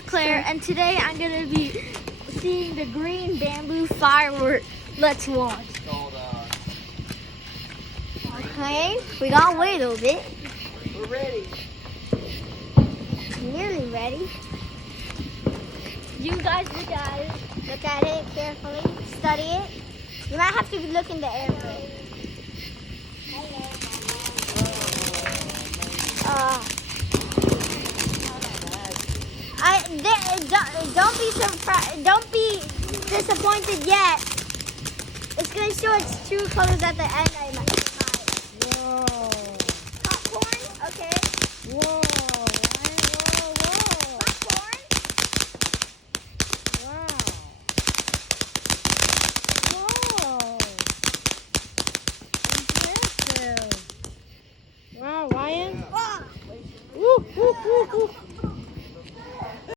is Claire, and today I'm going to be seeing the green bamboo firework. Let's watch. Okay, we gotta wait a little bit. We're ready. Nearly ready. You guys look at it. Look at it carefully. Study it. You might have to look in the air for it. Don't be surprised. Don't be disappointed yet. It's gonna show its true colors at the end. I might. Whoa. Popcorn. Okay. Whoa.